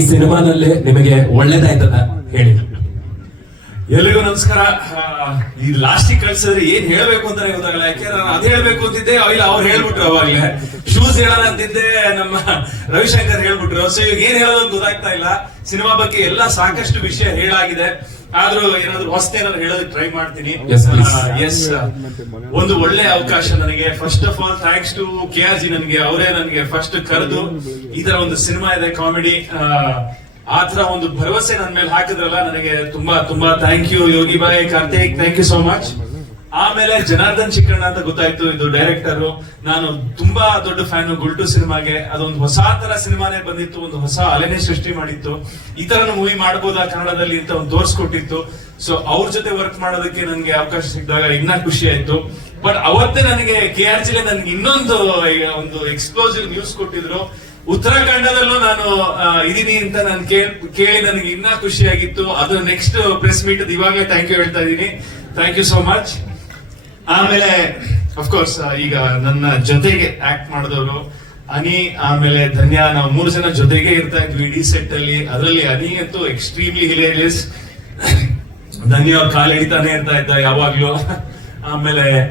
ಈ ಸಿನಿಮಾನಲ್ಲಿ ನಿಮಗೆ ಒಳ್ಳೇದಾಯ್ತದ ಹೇಳಿ. ಎಲ್ರಿಗೂ ನಮಸ್ಕಾರ. ಈ ಲಾಸ್ಟಿಗೆ ಕಳ್ಸಿದ್ರೆ ಏನ್ ಹೇಳ್ಬೇಕು ಅಂತಾನೆ ಗೊತ್ತಾಗಲ್ಲ. ಯಾಕೆ ನಾನು ಅದ್ ಹೇಳ್ಬೇಕು ಅಂತಿದ್ದೆ? ಇಲ್ಲ, ಅವ್ರು ಹೇಳ್ಬಿಟ್ರು ಅವಾಗ್ಲೇ. ಶೂಸ್ ಹೇಳೋಣ ಅಂತಿದ್ದೆ, ನಮ್ಮ ರವಿಶಂಕರ್ ಹೇಳ್ಬಿಟ್ರು. ಸೊ ಇವಾಗ ಏನ್ ಹೇಳೋದು ಗೊತ್ತಾಗ್ತಾ ಇಲ್ಲ. ಸಿನಿಮಾ ಬಗ್ಗೆ ಎಲ್ಲ ಸಾಕಷ್ಟು ವಿಷಯ ಹೇಳಾಗಿದೆ. ಆದ್ರೂ ಏನಾದ್ರು ಹೊಸ್ತೇನಾದ್ರು ಹೇಳೋದಕ್ಕೆ ಟ್ರೈ ಮಾಡ್ತೀನಿ. ಎಸ್ ಒಂದು ಒಳ್ಳೆ ಅವಕಾಶ ನನಗೆ. First of all thanks to K R G ನನಗೆ ಅವರೇ ನನಗೆ ಫಸ್ಟ್ ಕರೆದು ಈ ತರ ಒಂದು ಸಿನಿಮಾ ಇದೆ ಕಾಮಿಡಿ ಆ ತರ ಒಂದು ಭರವಸೆ ನನ್ನ ಮೇಲೆ ಹಾಕಿದ್ರಲ್ಲ ನನಗೆ ತುಂಬಾ ತುಂಬಾ thank you Yogi bye Karthik thank you so much ಆಮೇಲೆ ಜನಾರ್ದನ್ ಚಿಕ್ಕಣ್ಣ ಅಂತ ಗೊತ್ತಾಯ್ತು, ಇದು ಡೈರೆಕ್ಟರ್ ನಾನು ತುಂಬಾ ದೊಡ್ಡ ಫ್ಯಾನ್ ಗುಲ್ಟು ಸಿನಿಮಾಗೆ ಅದೊಂದು ಹೊಸ ತರ ಸಿನಿಮಾನೇ ಬಂದಿತ್ತು, ಒಂದು ಹೊಸ ಅಲೆನೇ ಸೃಷ್ಟಿ ಮಾಡಿತ್ತು. ಈ ತರ ಮೂವಿ ಮಾಡಬಹುದಾ ಕನ್ನಡದಲ್ಲಿ ಅಂತ ಒಂದು ತೋರಿಸ್ಕೊಟ್ಟಿತ್ತು. ಸೊ ಅವ್ರ ಜೊತೆ ವರ್ಕ್ ಮಾಡೋದಕ್ಕೆ ನನಗೆ ಅವಕಾಶ ಸಿಕ್ಕಿದಾಗ ಇನ್ನ ಖುಷಿ ಆಯ್ತು. ಬಟ್ ಅವತ್ತೇ ನನಗೆ ಕೆ ಆರ್ ಜಿಲೆ ನನ್ಗೆ ಇನ್ನೊಂದು ಒಂದು ಎಕ್ಸ್ಪ್ಲೋಸಿವ್ ನ್ಯೂಸ್ ಕೊಟ್ಟಿದ್ರು. ಉತ್ತರಾಖಂಡದಲ್ಲೂ ನಾನು ಇದೀನಿ ಅಂತ ನಾನು ಕೇಳಿ ನನಗೆ ಇನ್ನ ಖುಷಿಯಾಗಿತ್ತು. ಅದು ನೆಕ್ಸ್ಟ್ ಪ್ರೆಸ್ ಮೀಟ್ ಇವಾಗ ಥ್ಯಾಂಕ್ ಯು ಹೇಳ್ತಾ ಇದ್ದೀನಿ ಥ್ಯಾಂಕ್ ಯು ಸೋ ಮಚ್ ಆಮೇಲೆ ಅಫ್ಕೋರ್ಸ್ ಈಗ ನನ್ನ ಜೊತೆಗೆ ಆಕ್ಟ್ ಮಾಡಿದವರು ಅನಿ ಆಮೇಲೆ ಧನ್ಯಾ, ನಾವು ಮೂರು ಜನ ಜೊತೆಗೆ ಇರ್ತಾ ಇದ್ವಿ ಇಡೀ ಸೆಟ್ ಅಲ್ಲಿ. ಅದರಲ್ಲಿ ಅನಿ ಅಂತೂ ಎಕ್ಸ್ಟ್ರೀಮ್ಲಿ ಹಿಲೇರಿಯಸ್ ಧನ್ಯ ಕಾಲ್ ಹಿಡಿತಾನೆ ಇರ್ತಾ ಇದ್ದ ಯಾವಾಗ್ಲೂ. ಆಮೇಲೆ,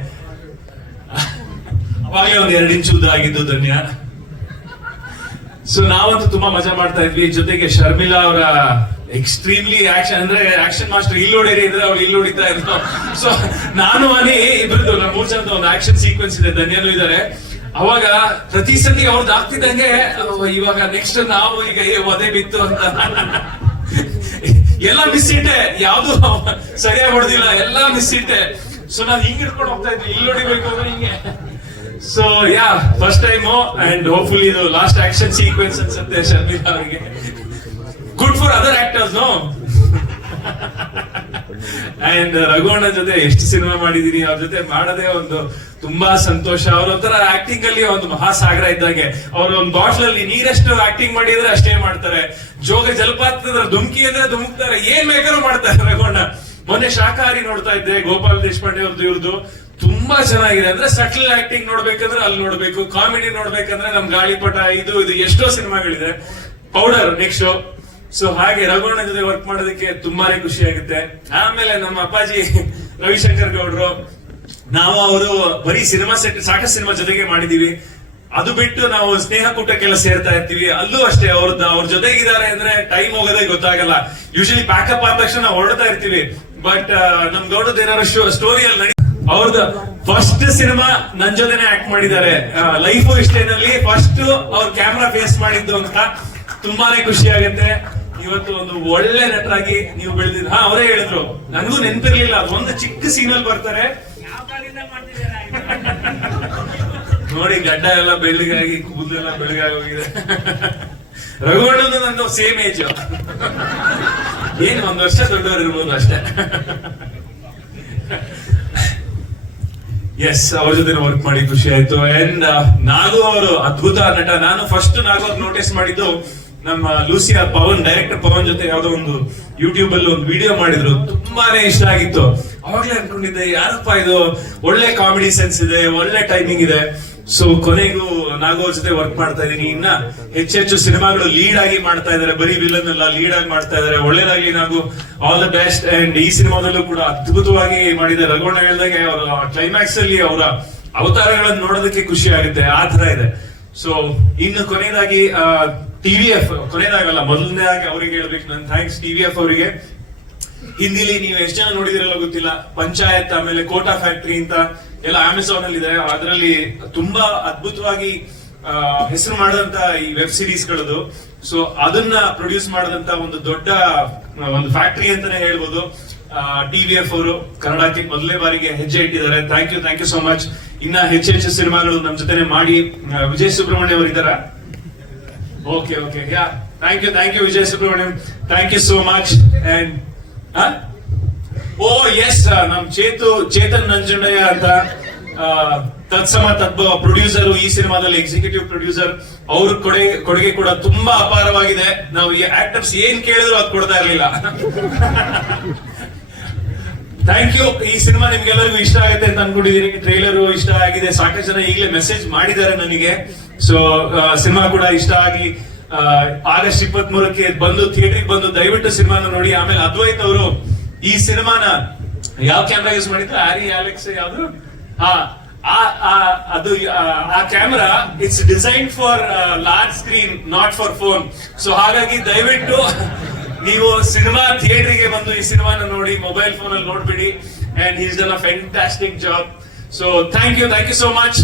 ಅವಾಗಲೇ ಒಂದ್ ಎರಡು ಇಂಚು ಉದ್ದ ಆಗಿದ್ದು ಧನ್ಯ. ಸೊ ನಾವಂತೂ ತುಂಬಾ ಮಜಾ ಮಾಡ್ತಾ ಇದ್ವಿ. ಜೊತೆಗೆ ಶರ್ಮಿಲಾ ಅವರ ಎಕ್ಸ್ಟ್ರೀಮ್ಲಿ ಆಕ್ಷನ್ ಅಂದ್ರೆ ಆಕ್ಷನ್ ಮಾಸ್ಟರ್ ಇಲ್ಲಿ ಹೊಡೀರಿ ಅಂದ್ರೆ ಅವ್ರು ಇಲ್ಲಿ ಹೊಡಿತಾ ಇದ್ರು. ಸೊ ನಾನು, ಅನಿ ಇಬ್ರದ್ದು ನಮ್ಮ ಮೂರ್ ಜನದ ಒಂದು ಆಕ್ಷನ್ ಸೀಕ್ವೆನ್ಸ್ ಇದೆ. ಧನ್ಯನು ಇದಾರೆ ಅವಾಗ ಪ್ರತಿ ಸತಿ ಅವ್ರದ್ದು ಆಗ್ತಿದ್ದಂಗೆ ಇವಾಗ ನೆಕ್ಸ್ಟ್ ನಾವು ಈಗ ಒದೆ ಬಿತ್ತು ಅಂತ. ಎಲ್ಲ ಮಿಸ್ ಇಟ್ಟೆ. ಯಾವ್ದು ಸರಿಯಾಗಿ ಹೊಡೆದಿಲ್ಲ. ಎಲ್ಲ ಮಿಸ್ ಇಟ್ಟೆ. ಸೊ ನಾನ್ ಹಿಂಗ್ ಇಟ್ಕೊಂಡು ಹೋಗ್ತಾ ಇದ್ದೆ. ಇಲ್ಲಿ ಹೊಡಿಬೇಕು ಅಂದ್ರೆ ಹಿಂಗೆ. So yeah first time and hopefully ಇದು ಲಾಸ್ಟ್ ಆಕ್ಷನ್ ಸೀಕ್ವೆನ್ಸ್ ಅನ್ಸುತ್ತೆ ಶರ್ಮಿಲಾ ಅವರಿಗೆ. Good for other actors no and ರಘುವಣ್ಣ ಜೊತೆ ಎಷ್ಟು ಸಿನಿಮಾ ಮಾಡಿದೀನಿ, ಅವ್ರ ಜೊತೆ ಮಾಡದೇ ಒಂದು ತುಂಬಾ ಸಂತೋಷ. ಅವ್ರ ಒಂಥರ ಆಕ್ಟಿಂಗ್ ಅಲ್ಲಿ ಒಂದು ಮಹಾಸಾಗರ ಇದ್ದಾಗೆ. ಅವ್ರ ಒಂದು ಬಾಟ್ಲ್ ಅಲ್ಲಿ ನೀರಷ್ಟು ಆಕ್ಟಿಂಗ್ ಮಾಡಿದ್ರೆ ಅಷ್ಟೇ ಮಾಡ್ತಾರೆ. ಜೋಗ ಜಲಪಾತದ ಧುಮ್ಕಿ ಅಂದ್ರೆ ಧುಮುಕ್ತಾರೆ. ಏನ್ ಬೇಕಾದ್ರೂ ಮಾಡ್ತಾರೆ ರಘುವಣ್ಣ. ಮೊನ್ನೆ ಶಾಖಾಹಾರಿ ನೋಡ್ತಾ ಇದ್ದೆ, ಗೋಪಾಲ್ ದೇಶಪಾಂಡೆ ಅವ್ರದ್ದು ಇವ್ರದ್ದು ತುಂಬಾ ಚೆನ್ನಾಗಿದೆ. ಅಂದ್ರೆ ಸಟಲ್ ಆಕ್ಟಿಂಗ್ ನೋಡ್ಬೇಕಂದ್ರೆ ಅಲ್ಲಿ ನೋಡ್ಬೇಕು. ಕಾಮಿಡಿ ನೋಡ್ಬೇಕಂದ್ರೆ ನಮ್ ಗಾಳಿಪಟ, ಇದು ಇದು ಎಷ್ಟೋ ಸಿನಿಮಾಗಳಿದೆ ಪೌಡರ್ ನೆಕ್ಸ್ಟ್ ಸೊ ಹಾಗೆ ರಘುವಣ್ಣ ಜೊತೆ ವರ್ಕ್ ಮಾಡೋದಕ್ಕೆ ತುಂಬಾನೇ ಖುಷಿ ಆಗುತ್ತೆ. ಆಮೇಲೆ ನಮ್ಮ ಅಪ್ಪಾಜಿ ರವಿಶಂಕರ್ ಗೌಡ್ರು, ನಾವು ಅವರು ಬರೀ ಸಿನಿಮಾ ಸೆಟ್, ಸಾಕಷ್ಟು ಸಿನಿಮಾ ಜೊತೆಗೆ ಮಾಡಿದೀವಿ. ಅದು ಬಿಟ್ಟು ನಾವು ಸ್ನೇಹ ಕೂಟಕ್ಕೆಲ್ಲ ಸೇರ್ತಾ ಇರ್ತೀವಿ. ಅಲ್ಲೂ ಅಷ್ಟೇ ಅವ್ರದ್ದು ಅವ್ರ ಜೊತೆಗಿದ್ದಾರೆ ಅಂದ್ರೆ ಟೈಮ್ ಹೋಗೋದೇ ಗೊತ್ತಾಗಲ್ಲ. ಯೂಶಲಿ ಪ್ಯಾಕಪ್ ಆದ ತಕ್ಷಣ ನಾವು ಹೊರಡ್ತಾ ಇರ್ತೀವಿ. ಬಟ್ ನಮ್ ಗೌಡದ ಏನಾದ್ರು ಸ್ಟೋರಿಯಲ್ಲಿ ನಡಿ ಅವ್ರದ್ದು ಫಸ್ಟ್ ಸಿನಿಮಾ ನನ್ ಜೊತೆನೆ ಆಕ್ಟ್ ಮಾಡಿದ್ದಾರೆ. ಲೈಫ್ ಇಷ್ಟೇನಲ್ಲಿ ಫಸ್ಟ್ ಅವ್ರ ಕ್ಯಾಮ್ರಾ ಫೇಸ್ ಮಾಡಿದ್ದು ಅಂತ ತುಂಬಾನೇ ಖುಷಿ ಆಗುತ್ತೆ. ಇವತ್ತು ಒಂದು ಒಳ್ಳೆ ನಟರಾಗಿ ನೀವು ಬೆಳೆದಿದ್ರು ಹಾ, ಅವರೇ ಹೇಳಿದ್ರು. ನನಗೂ ನೆನಪಿರ್ಲಿಲ್ಲ. ಒಂದು ಚಿಕ್ಕ ಸೀನಲ್ ಬರ್ತಾರೆ. ನೋಡಿ, ಗಡ್ಡ ಎಲ್ಲ ಬೆಳ್ಳಗಾಗಿ ಕೂದಲೆಲ್ಲ ಬೆಳಗಾಗಿ ಹೋಗಿದೆ. ರಘುವಣ್ಣನು ನಂದು ಸೇಮ್ ಏಜ್ ಏನು, ಒಂದ್ ವರ್ಷ ದೊಡ್ಡವರು ಇರ್ಬೋದು ಅಷ್ಟೇ. ಎಸ್ ಅವ್ರ ಜೊತೆ ವರ್ಕ್ ಮಾಡಿ ಖುಷಿ ಆಯ್ತು. ಅಂಡ್ ನಾಗು ಅವರು, ಅದ್ಭುತ ನಟ. ನಾನು ಫಸ್ಟ್ ನಾಗು ನೋಟಿಸ್ ಮಾಡಿದ್ದು ನಮ್ಮ ಲೂಸಿಯಾ ಪವನ್ ಡೈರೆಕ್ಟರ್ ಪವನ್ ಜೊತೆ ಯಾವ್ದೋ ಒಂದು ಯೂಟ್ಯೂಬ್ ಅಲ್ಲಿ ಒಂದು ವಿಡಿಯೋ ಮಾಡಿದ್ರು. ತುಂಬಾನೇ ಇಷ್ಟ ಆಗಿತ್ತು. ಅವಾಗ್ಲೇ ಅನ್ಕೊಂಡಿದ್ದೆ, ಯಾರಪ್ಪ ಇದು? ಒಳ್ಳೆ ಕಾಮಿಡಿ ಸೆನ್ಸ್ ಇದೆ, ಒಳ್ಳೆ ಟೈಮಿಂಗ್ ಇದೆ. ಸೊ ಕೊನೆಗೂ ನಾಗೋ ಜೊತೆ ವರ್ಕ್ ಮಾಡ್ತಾ ಇದೀನಿ ಇನ್ನ ಹೆಚ್ಚೆಚ್ಚು ಸಿನಿಮಾಗಳು ಲೀಡ್ ಆಗಿ ಮಾಡ್ತಾ ಇದಾರೆ ಬರೀ ವಿಲನ್ ಎಲ್ಲ ಲೀಡ್ ಆಗಿ ಮಾಡ್ತಾ ಇದಾರೆ ಒಳ್ಳೇದಾಗ್ಲಿ ನಾವು. ಆಲ್ ದ ಬೆಸ್ಟ್ ಅಂಡ್ ಈ ಸಿನಿಮಾದಲ್ಲೂ ಕೂಡ ಅದ್ಭುತವಾಗಿ ಮಾಡಿದೆ ರಘುವಣ್ಣ ಹೇಳ್ದಂಗೆ ಅವರ ಕ್ಲೈಮ್ಯಾಕ್ಸ್ ಅಲ್ಲಿ ಅವರ ಅವತಾರಗಳನ್ನು ನೋಡೋದಕ್ಕೆ ಖುಷಿ ಆಗುತ್ತೆ. ಆ ತರ ಇದೆ. ಸೊ ಇನ್ನು ಕೊನೆಯದಾಗಿ ಟಿವಿ ಎಫ್ ಮೊದಲನೇ ಆಗಿ ಅವರಿಗೆ ಹೇಳ್ಬೇಕು ನನ್. ಥ್ಯಾಂಕ್ಸ್ ಟಿವಿಎಫ್ ಅವರಿಗೆ. ಹಿಂದಿಲಿ ನೀವು ಎಷ್ಟು ಜನ ನೋಡಿದಿರಲ್ಲ ಗೊತ್ತಿಲ್ಲ. ಪಂಚಾಯತ್, ಆಮೇಲೆ ಕೋಟಾ ಫ್ಯಾಕ್ಟರಿ ಅಂತ ಎಲ್ಲ ಅಮೆಝಾನ್ ಅಲ್ಲಿ ಇದೆ ಅದರಲ್ಲಿ ತುಂಬಾ ಅದ್ಭುತವಾಗಿ ಹೆಸರು ಮಾಡಿದಂತ ಈ ವೆಬ್ ಸಿರೀಸ್ ಗಳದು. ಸೊ ಅದನ್ನ ಪ್ರೊಡ್ಯೂಸ್ ಮಾಡಿದಂತ ಒಂದು ದೊಡ್ಡ, ಒಂದು ಫ್ಯಾಕ್ಟರಿ ಅಂತಾನೆ ಹೇಳ್ಬೋದು. ಟಿವಿಎಫ್ ಅವರು ಕನ್ನಡಕ್ಕೆ ಮೊದಲನೇ ಬಾರಿಗೆ ಹೆಜ್ಜೆ ಇಟ್ಟಿದ್ದಾರೆ. Thank you thank you so much ಇನ್ನ ಹೆಚ್ಚು ಹೆಚ್ಚು ಸಿನಿಮಾಗಳು ನಮ್ ಜೊತೆ ಮಾಡಿ ವಿಜಯ್ ಸುಬ್ರಹ್ಮಣ್ಯ ಅವರು okay okay thank you thank you Vijay Subramanyam thank you so much and O S ನಮ್ ಚೇತು, ಚೇತನ್ ನಂಜುಂಡಯ್ಯ ಅಂತ ತತ್ಸಮ ತದ್ಭವ ಪ್ರೊಡ್ಯೂಸರ್ ಈ ಸಿನಿಮಾದಲ್ಲಿ ಎಕ್ಸಿಕ್ಯೂಟಿವ್ ಪ್ರೊಡ್ಯೂಸರ್ ಅವ್ರ ಕೊಡುಗೆ ಕೊಡುಗೆ ಕೂಡ ತುಂಬಾ ಅಪಾರವಾಗಿದೆ. ನಾವು ಈ ಆಕ್ಟರ್ಸ್ ಏನ್ ಕೇಳಿದ್ರು ಅದು ಕೊಡ್ತಾ ಇರ್ಲಿಲ್ಲ. ಥ್ಯಾಂಕ್ ಯು ಈ ಸಿನಿಮಾ ನಿಮ್ಗೆಲ್ಲರಿಗೂ ಇಷ್ಟ ಆಗುತ್ತೆ ಅಂತ ಅನ್ಕೊಂಡಿದ್ದೀನಿ ಟ್ರೈಲರ್ ಇಷ್ಟ ಆಗಿದೆ. ಸಾಕಷ್ಟು ಜನ ಈಗಲೇ ಮೆಸೇಜ್ ಮಾಡಿದ್ದಾರೆ ನನಗೆ. ಸೊ ಸಿನಿಮಾ ಕೂಡ ಇಷ್ಟ ಆಗಿ ಆಗಸ್ಟ್ ಇಪ್ಪತ್ತ್ ಮೂರಕ್ಕೆ ಬಂದು ಥಿಯೇಟರ್ಗೆ ಬಂದು ದಯವಿಟ್ಟು ಸಿನಿಮಾನ ನೋಡಿ. ಆಮೇಲೆ ಅದ್ವೈತ್ ಅವರು ಈ ಸಿನಿಮಾನ ಯಾವ ಕ್ಯಾಮ್ರಾ ಯೂಸ್ ಮಾಡಿದ್ರು? ಆರಿ ಅಲೆಕ್ಸ್ ಯಾವ್ದು? ಆ- ಅದು, ಆ camera it's design for large screen not for phone so ಹಾಗಾಗಿ ದಯವಿಟ್ಟು ನೀವು ಸಿನಿಮಾ ಥಿಯೇಟರ್ಗೆ ಬಂದು ಈ ಸಿನಿಮಾನ ನೋಡಿ ಮೊಬೈಲ್ ಫೋನ್ ಅಲ್ಲಿ ನೋಡ್ಬಿಡಿ and is done a fantastic job so thank you thank you so much